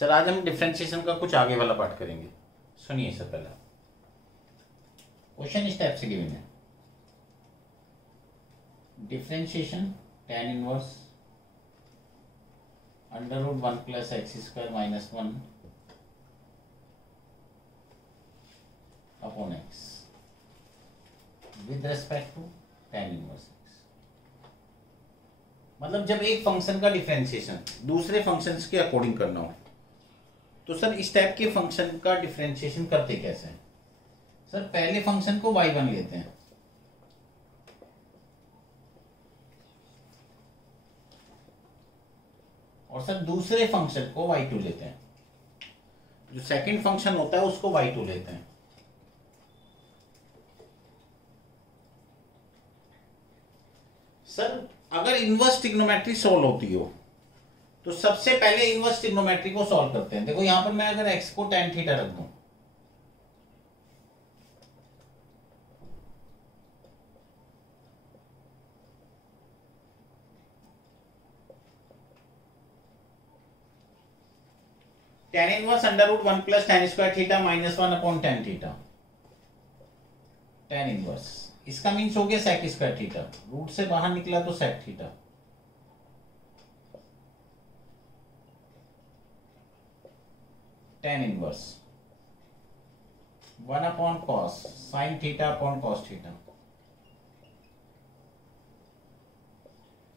Sir आज हम differentiation का कुछ आगे वाला पार्ट करेंगे। सुनिए सर, पहला क्वेश्चन इस टाइप से गिवन है, differentiation tan inverse under root 1 plus x square minus 1 upon x with respect to tan inverse x. मतलब जब एक फंक्शन का डिफरेंशिएशन दूसरे फंक्शंस के अकॉर्डिंग करना हो तो सर इस टाइप के फंक्शन का डिफरेंशिएशन करते कैसे हैं? सर पहले फंक्शन को y1 लेते हैं, और सर दूसरे फंक्शन को y2 लेते हैं। जो सेकंड फंक्शन होता है उसको y2 लेते हैं। सर अगर इनवर्स ट्रिग्नोमेट्री सॉल्व होती हो तो सबसे पहले इनवर्स ट्रिग्नोमेट्री को सॉल्व करते हैं। देखो यहां पर मैं अगर x को tan थीटा रख दूं, tan inverse under root 1 plus tan square theta minus 1 upon tan theta, tan inverse इसका मीन्स हो गया sec स्क्वायर थीटा, रूट से बाहर निकला तो sec theta, tan inverse 1 upon cos sin theta upon cos theta.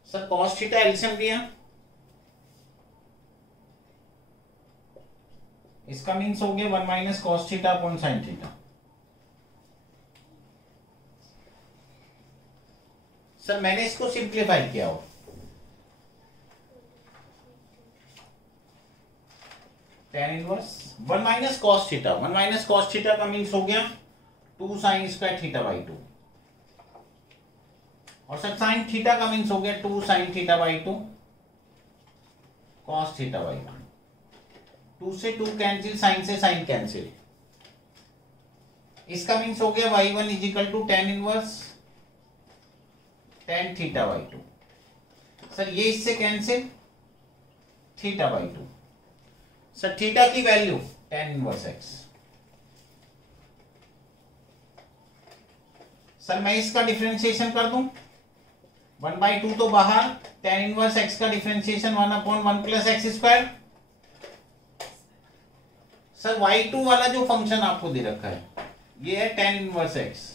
Sir cos theta LCM लिया, इसका means हो गया 1 minus cos theta upon sin theta. Sir मैंने इसको सिंप्लीफाई किया हो, tan inverse 1 minus cos theta, 1 minus cos theta का means हो गया 2 sin स्क्वायर थीटा बाई 2, और सर sin थीटा का मीन्स हो गया 2 sin theta by 2 cos theta by 2। 2 से 2 कैंसिल, sin से sin कैंसिल, इसका मीन्स हो गया y1 is equal to tan inverse tan theta by 2। Sir ये इससे cancel, theta by 2। Sir theta की value tan inverse x। Sir मैं इसका डिफरेंशिएशन कर दूं, 1/2 तो बाहर, tan इनवर्स x का differentiation 1 upon 1 plus x square. Sir y2 वाला जो फंक्शन आपको दे रखा है ये है tan इनवर्स x।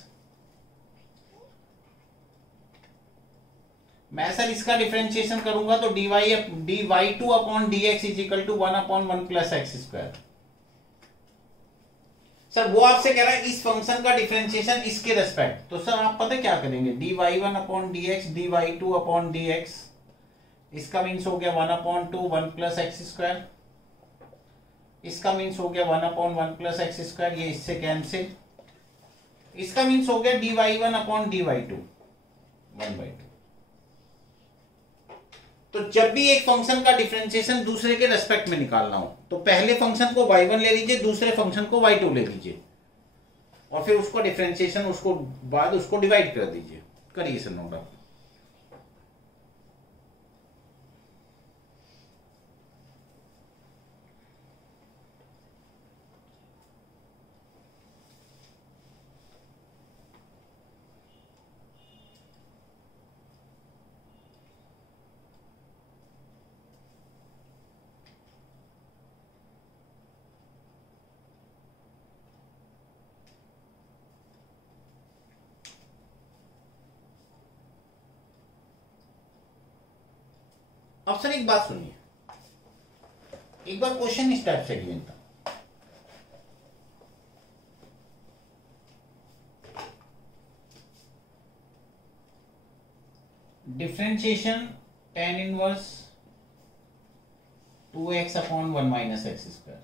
मैं सर इसका डिफरेंशिएशन करूंगा तो dy2 upon dx is equal to 1 upon 1 plus x square. Sir वो आपसे कह रहा है इस फंक्शन का डिफरेंशिएशन इसके रेस्पेक्ट, तो सर आप पता है क्या करेंगे, dy1 upon dx dy2 upon dx, इसका मीन्स हो गया 1 अपॉन 2 1 प्लस एक्स स्क्वायर, इसका मीन्स हो गया 1 अपॉन 1 प्लस एक्स स्क्वायर, ये इससे कैंसिल, इसका मीन्स हो गया dy1 अपॉन dy2 1/2। तो जब भी एक फंक्शन का डिफरेंशिएशन दूसरे के रेस्पेक्ट में निकालना हो तो पहले फंक्शन को y1 ले लीजिए, दूसरे फंक्शन को y2 ले लीजिए, और फिर उसको डिफरेंशिएशन उसको बाद उसको डिवाइड कर दीजिए। करिए सर नोट डाउन। अब सर एक बात सुनिए, एक बार क्वेश्चन इस टाइप से गिवन था, differentiation tan inverse 2x upon 1 minus x square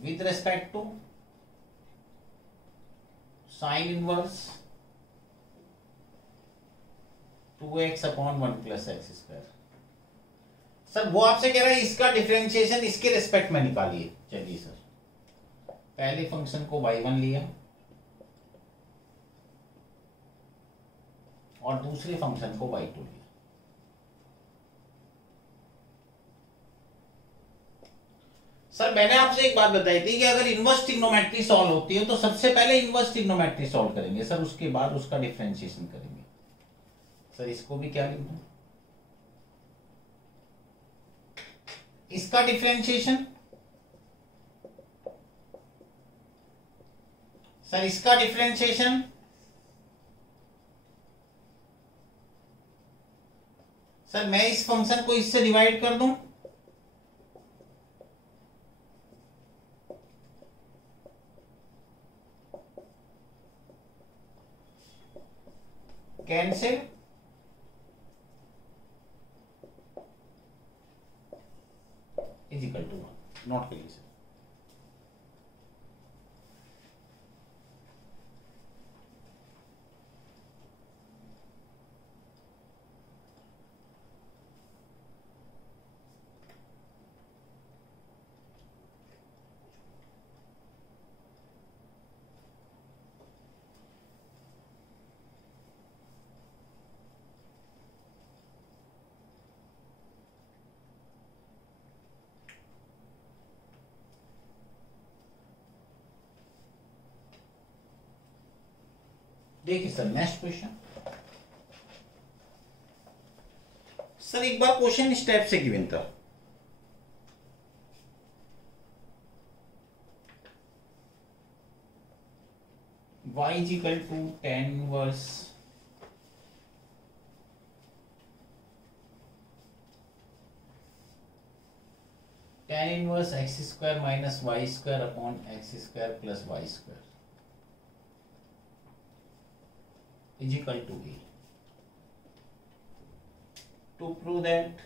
with respect to sine inverse 2x upon 1 plus x square. Sir वो आपसे कह रहा है इसका डिफरेंशिएशन इसके रेस्पेक्ट में निकालिए। चलिए सर, पहले फंक्शन को y1 लिया और दूसरे फंक्शन को y2 लिया। सर मैंने आपसे एक बात बताई थी कि अगर इनवर्स ट्रिग्नोमेट्री सॉल्व होती है तो सबसे पहले इनवर्स ट्रिग्नोमेट्री सॉल्व करेंगे सर, उसके बाद उसका डिफरेंशिएशन करेंगे। सर इसको भी क्या लिख दूं, इसका डिफरेंशिएशन, सर इसका डिफरेंशिएशन, सर मैं इस फंक्शन को इससे डिवाइड कर दूं, cancel, is equal to 1, not clear sir. देखिए सर नेक्स्ट क्वेश्चन, सर एक बार क्वेश्चन इस टाइप से गिवन था, y is equal to tan inverse x square minus y square upon x square plus y square is equal to a. To prove that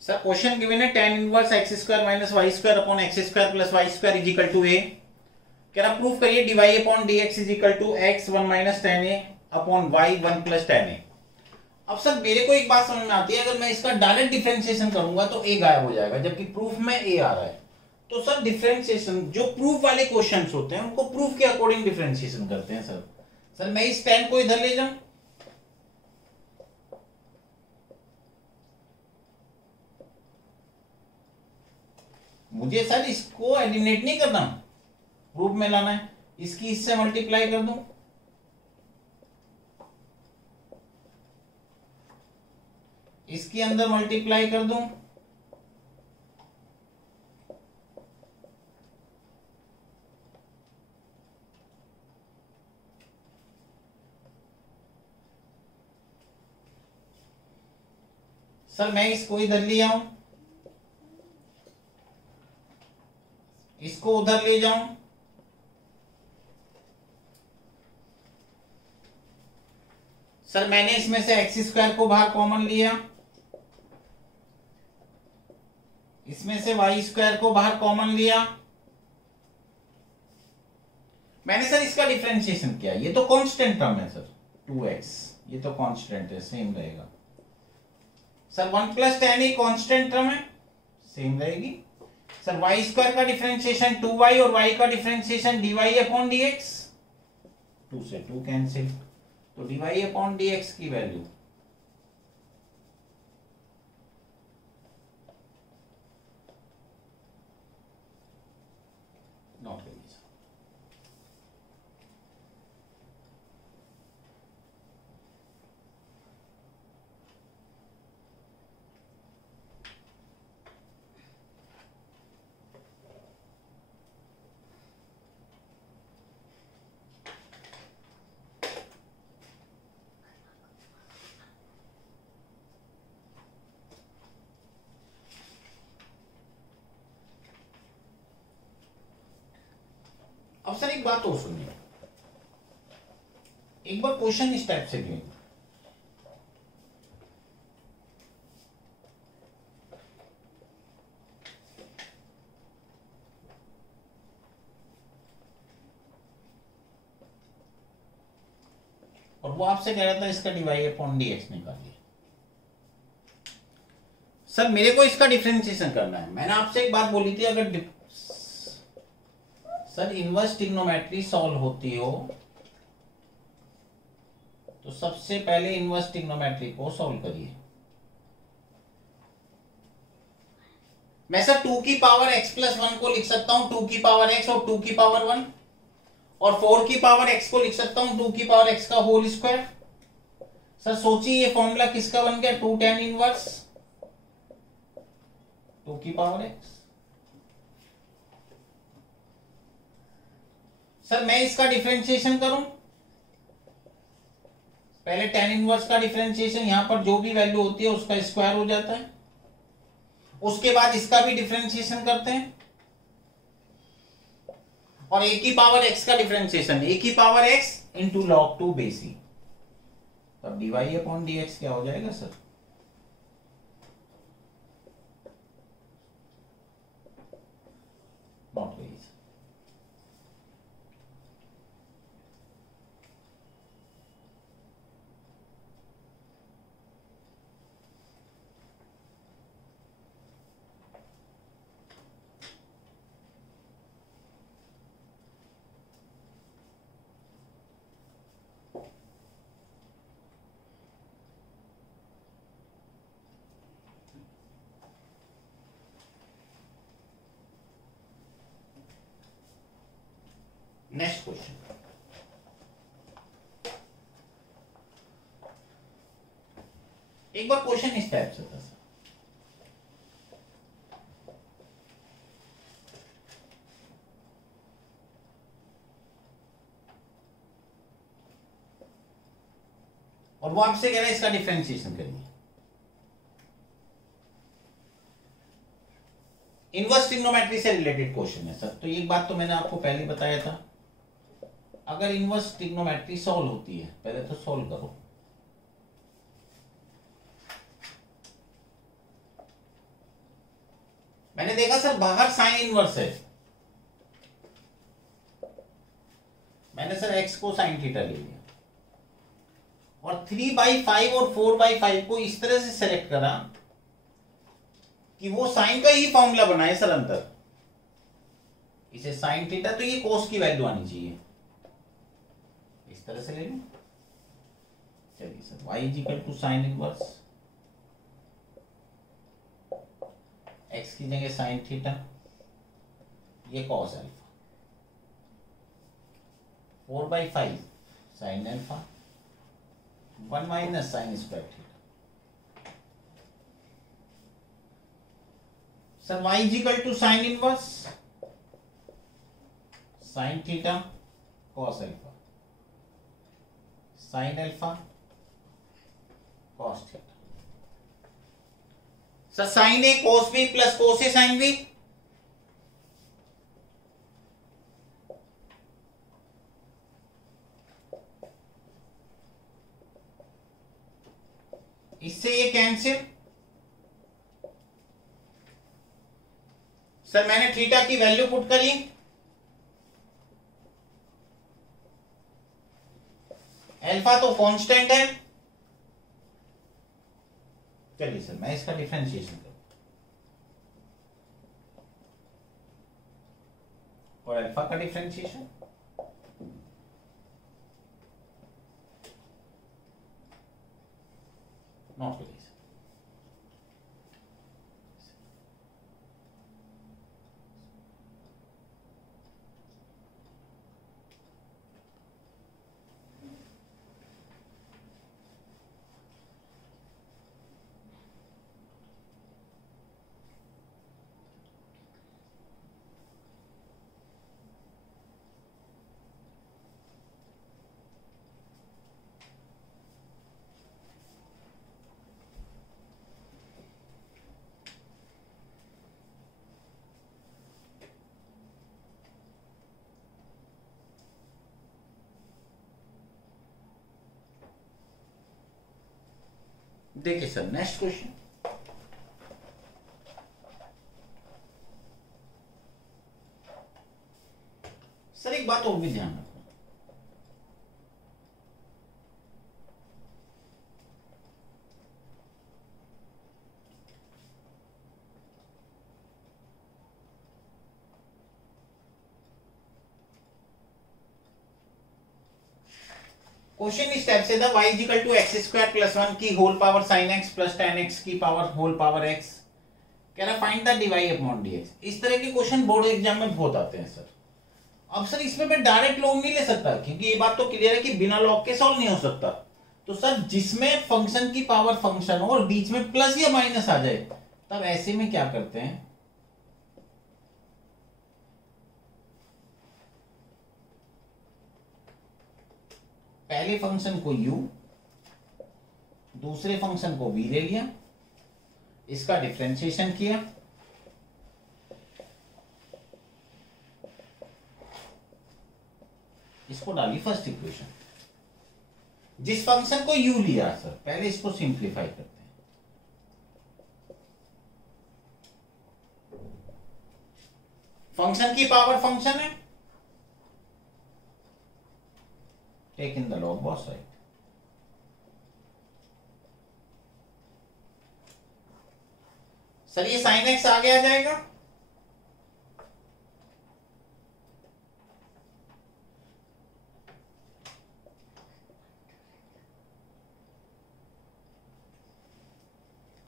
sir question given है tan inverse x square minus y square upon x square plus y square is equal to a। कह रहा proof करिए dy upon dx is equal to x 1 minus tan a upon y 1 plus tan a। अब sir मेरे को एक बात समझ में आती है, अगर मैं इसका डायरेक्ट डिफरेंशिएशन करूंगा तो a गायब हो जाएगा, जबकि प्रूफ में a आ रहा है। तो सर डिफरेंशिएशन जो प्रूफ वाले क्वेश्चंस होते हैं उनको प्रूफ के अकॉर्डिंग डिफरेंशिएशन करते हैं सर। सर मैं इस tan को इधर ले जाऊं, मुझे सर इसको एलिमिनेट नहीं करना, प्रूफ में लाना है, इसकी इससे मल्टीप्लाई कर दूं, इसके अंदर मल्टीप्लाई कर दूं, सर मैं इसको इधर ले आऊं, इसको उधर ले जाऊं, सर मैंने इसमें से एक्स स्क्वायर को बाहर कॉमन लिया, इसमें से वाई स्क्वायर को बाहर कॉमन लिया, मैंने सर इसका डिफरेंशिएशन किया। ये तो कांस्टेंट टर्म है सर 2x, ये तो कांस्टेंट है, सेम रहेगा sir. 1 plus tan a constant term है, सेम रहेगी सर। वाई स्क्वायर का डिफरेंशिएशन 2y और y का डिफरेंशिएशन dy अपॉन dx, 2 से 2 कैंसिल, तो dy अपॉन dx की वैल्यू नॉट करिए। अब सर एक बात और सुनिए, एक बार क्वेश्चन इस टाइप से गिवन, और वो आपसे कह रहा था इसका dy अपॉन dx निकालिए। सर मेरे को इसका डिफरेंशिएशन करना है। मैंने आपसे एक बात बोली थी, अगर सर इनवर्स ट्रिग्नोमेट्री सॉल्व होती हो तो सबसे पहले इनवर्स ट्रिग्नोमेट्री को सॉल्व करिए। मैं सर 2 की पावर x प्लस 1 को लिख सकता हूं 2 की पावर x और 2 की पावर 1, और 4 की पावर x को लिख सकता हूं 2 की पावर x का होल स्क्वायर। सर सोचिए ये फॉर्मूला किसका बन गया, 2 tan इनवर्स 2 की पावर x। सर मैं इसका डिफरेंशिएशन करूं, पहले tan इनवर्स का डिफरेंशिएशन, यहां पर जो भी वैल्यू होती है उसका स्क्वायर हो जाता है, उसके बाद इसका भी डिफरेंशिएशन करते हैं, और a की पावर x का डिफरेंशिएशन, a की power x into log 2 base e, तब dy अपॉन dx क्या हो जाएगा sir, not very. Next question, एक बार क्वेश्चन इस टाइप से था सर, और वो आपसे कह रहा है इसका डिफरेंशिएशन करिए। इनवर्स ट्रिग्नोमेट्री से रिलेटेड क्वेश्चन है सर। तो एक बात तो मैंने आपको पहले बताया था, अगर इनवर्स ट्रिग्नोमेट्री सॉल्व होती है, पहले तो सॉल्व करो। मैंने देखा सर बाहर साइन इनवर्स है, मैंने सर x को साइन थीटा ले लिया, और 3/5 और 4/5 को इस तरह से सेलेक्ट करा कि वो साइन का ही फॉर्मूला बनाए सर अंदर, इसे साइन थीटा, तो ये कोस की वैल्यू आनी चाहिए, इस तरह से ले लूं। चलिए sir y is equal to sine inverse, x की जगह साइन थीटा, ये cos alpha, 4/5 sine alpha, 1 minus sine square theta. Sir y is equal to sine inverse sine theta cos alpha, sine alpha cos theta. Sir sine A cos B plus cos A sine B, इससे ये cancel. Sir मैंने theta की value put करी, alpha तो constant है। चलिए sir मैं इसका डिफरेंशिएशन करूं, और अल्फा का डिफरेंशिएशन, नॉट करिए। देखिए सर नेक्स्ट क्वेश्चन, सर एक बात और भी ध्यान रखो, क्वेश्चन इस टाइप से था, y is equal to x square plus 1 की whole power sin x plus tan x की पावर होल पावर x, कह रहा find the dy upon dx। इस तरह के क्वेश्चन बोर्ड एग्जाम में बहुत आते हैं सर। अब सर इसमें मैं डायरेक्ट लॉग नहीं ले सकता, क्योंकि ये बात तो क्लियर है कि बिना लॉग के सॉल्व नहीं हो सकता। तो सर जिसमें फंक्शन की पावर फंक्शन हो और बीच में प्लस या माइनस आ जाए, तब ऐसे में क्या करते हैं, पहले फंक्शन को u, दूसरे फंक्शन को v ले लिया, इसका डिफरेंशिएशन किया, इसको डाली फर्स्ट इक्वेशन। जिस फंक्शन को u लिया सर, पहले इसको सिंप्लीफाई करते हैं। फंक्शन की पावर फंक्शन है, take in the log both side. Sir ये साइन एक्स आगे आ जाएगा,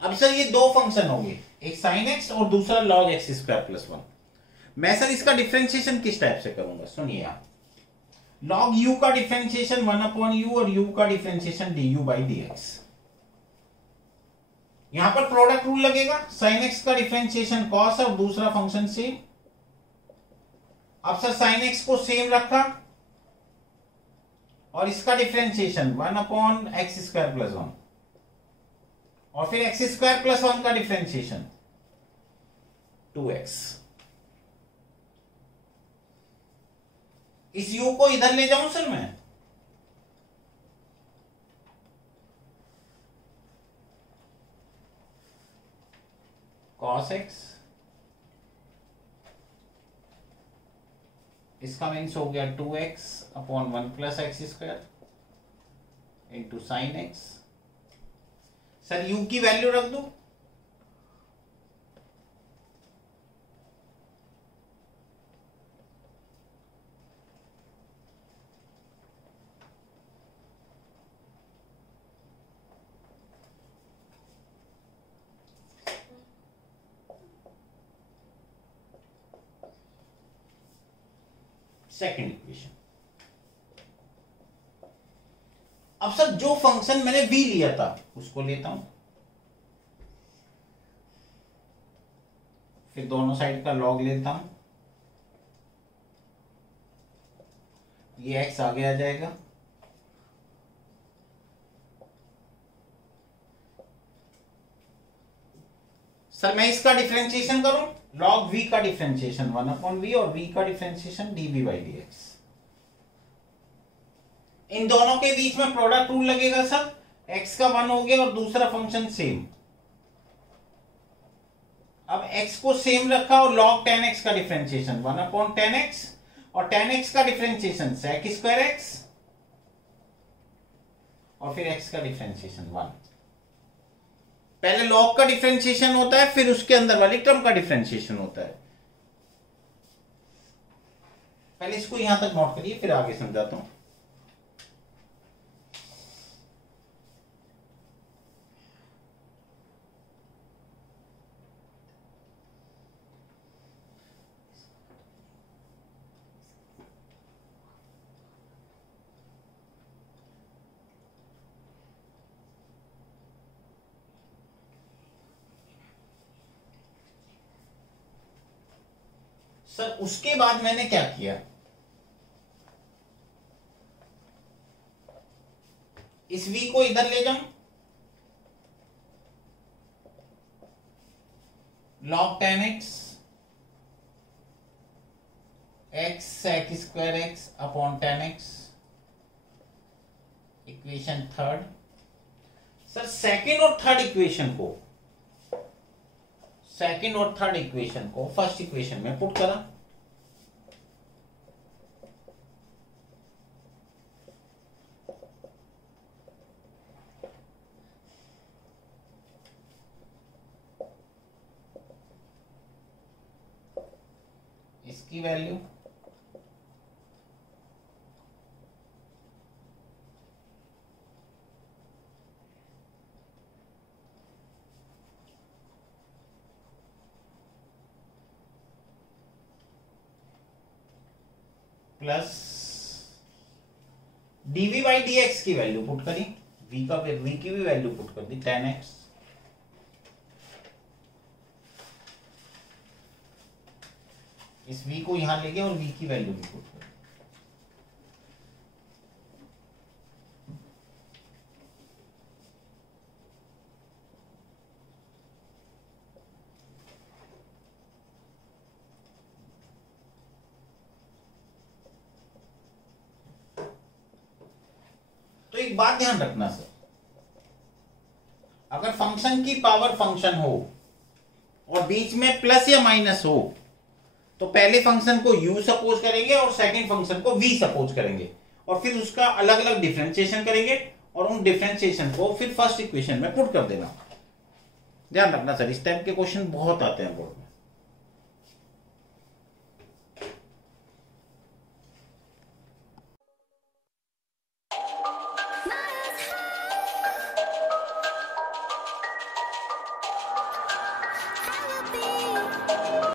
अब सर ये दो फंक्शन हो गए, एक साइन एक्स और दूसरा लॉग एक्स स्क्वायर प्लस 1। मैं सर इसका डिफरेंशिएशन किस टाइप से करूंगा, सुनिए आप। लॉग u का डिफरेंशिएशन 1 अपॉन u और u का डिफरेंशिएशन du बाई dx। यहां पर प्रोडक्ट रूल लगेगा, साइन एक्स का डिफरेंशिएशन कॉस और दूसरा फंक्शन सेम। अब सर साइन एक्स को सेम रखा और इसका differentiation 1 upon x square plus 1, और फिर एक्स स्क्वायर प्लस 1 का डिफरेंशिएशन 2x। इस u को इधर ले जाऊं सर मैं, cos x, इसका मीन्स हो गया 2x upon 1 plus x square into sine x. Sir u की वैल्यू रख दो, सेकेंड इक्वेशन। अब सर जो फंक्शन मैंने v लिया था उसको लेता हूं, फिर दोनों साइड का लॉग लेता हूं, ये x आगे आ जाएगा, सर मैं इसका डिफरेंशिएशन करूं, log v का डिफरेंशिएशन 1 अपॉन v और v का डिफरेंशिएशन dv बाई dx। इन दोनों के बीच में प्रोडक्ट रूल लगेगा सर, x का 1 हो गया और दूसरा फंक्शन सेम। अब x को सेम रखा और log tan x का डिफरेंशिएशन 1 अपॉन tan x और tan x का डिफरेंशिएशन sec स्क्वायर x और फिर x का डिफरेंशिएशन 1। पहले log का डिफरेंशिएशन होता है, फिर उसके अंदर वाली टर्म का डिफरेंशिएशन होता है। पहले इसको यहां तक नोट करिए, फिर आगे समझाता हूं। सर उसके बाद मैंने क्या किया, इस v को इधर ले जाऊं, log tan x x sec square x upon tan x, equation third. Sir second और थर्ड इक्वेशन को, सेकेंड और थर्ड इक्वेशन को फर्स्ट इक्वेशन में पुट करा, इसकी value plus dv by dx की वैल्यू पुट करी, v की भी वैल्यू पुट कर दी 10x, इस v को यहां ले गए और v की वैल्यू भी पुट कर दी। तो एक बात ध्यान रखना सर, अगर फंक्शन की पावर फंक्शन हो और बीच में प्लस या माइनस हो तो पहले फंक्शन को u सपोज करेंगे और सेकंड फंक्शन को v सपोज करेंगे और फिर उसका अलग अलग डिफरेंशिएशन करेंगे और उन डिफरेंशिएशन को फिर फर्स्ट इक्वेशन में पुट कर देना। ध्यान रखना सर, इस टाइप के क्वेश्चन बहुत आते हैं बोर्ड में।